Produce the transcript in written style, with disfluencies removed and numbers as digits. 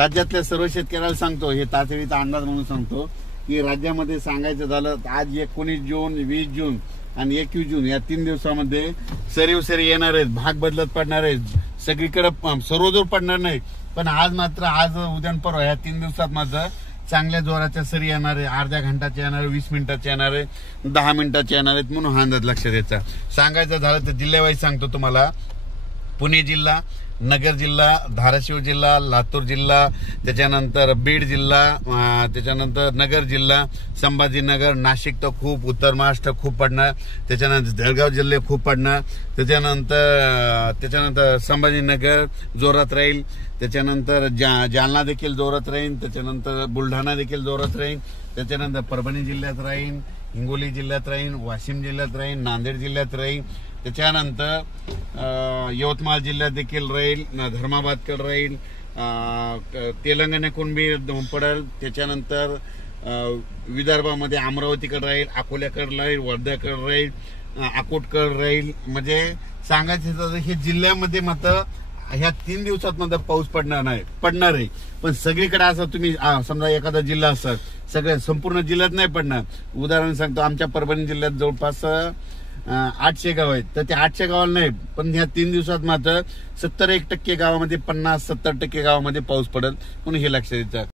राज्यातल्या सर्व शेतकऱ्याला सांगतो, हे तातडीचा अंदाज म्हणून सांगतो की राज्यामध्ये सांगायचं झालं तर आज 19 जून, 20 जून आणि 21 जून या 3 दिवसामध्ये सरीव सरी येणार आहेत, भाग बदलत पडणार आहेत, सगळीकडे सर्वदूर पडणार नाही. पण आज मात्र आज उद्या परवा या 3 दिवसात मात्र चांगल्या जोराच्या सरी येणार आहे. अर्ध्या घंटाच्या येणार आहे, 20 मिनिटाच्या येणार आहे, 10 मिनिटाच्या येणार आहेत. म्हणून हा अंदाज लक्षात द्यायचा. सांगायचं झालं तर जिल्ह्यावाईज सांगतो तुम्हाला. पुणे जिल्हा, नगर जिल्हा, धाराशिव जिल्हा, लातूर जिल्हा, त्याच्यानंतर बीड जिल्हा, त्याच्यानंतर नगर जिल्हा, संभाजीनगर, नाशिक तर खूप, उत्तर महाराष्ट्र खूप पडणार, त्याच्यानंतर जळगाव जिल्हे खूप पडणार, त्याच्यानंतर संभाजीनगर जोरात राहील, त्याच्यानंतर जालना देखील जोरात राहील, त्याच्यानंतर बुलढाणा देखील जोरात राहील, त्याच्यानंतर परभणी जिल्ह्यात राहील, हिंगोली जिल्ह्यात राहील, वाशिम जिल्ह्यात राहील, नांदेड जिल्ह्यात राहील, त्याच्यानंतर यवतमाळ जिल्ह्यात देखील राहील, धर्माबादकडे राहील, तेलंगणाकडून बी पडेल, त्याच्यानंतर विदर्भामध्ये अमरावतीकडे राहील, अकोल्याकडे राहील, वर्ध्याकडे राहील, अकोटकडे राहील. म्हणजे सांगायचं तर हे जिल्ह्यामध्ये मात्र ह्या 3 दिवसात मात्र पाऊस पडणार आहे. पण सगळीकडे असं तुम्ही समजा एखादा जिल्हा असतात, सगळ्या संपूर्ण जिल्ह्यात नाही पडणार. उदाहरण सांगतो, आमच्या परभणी जिल्ह्यात जवळपास 800 गाव आहेत, तर त्या 800 गावाला नाही, पण ह्या 3 दिवसात मात्र 70% गावामध्ये, 50-70% गावामध्ये पाऊस पडेल. म्हणून हे लक्षात द्यायचं.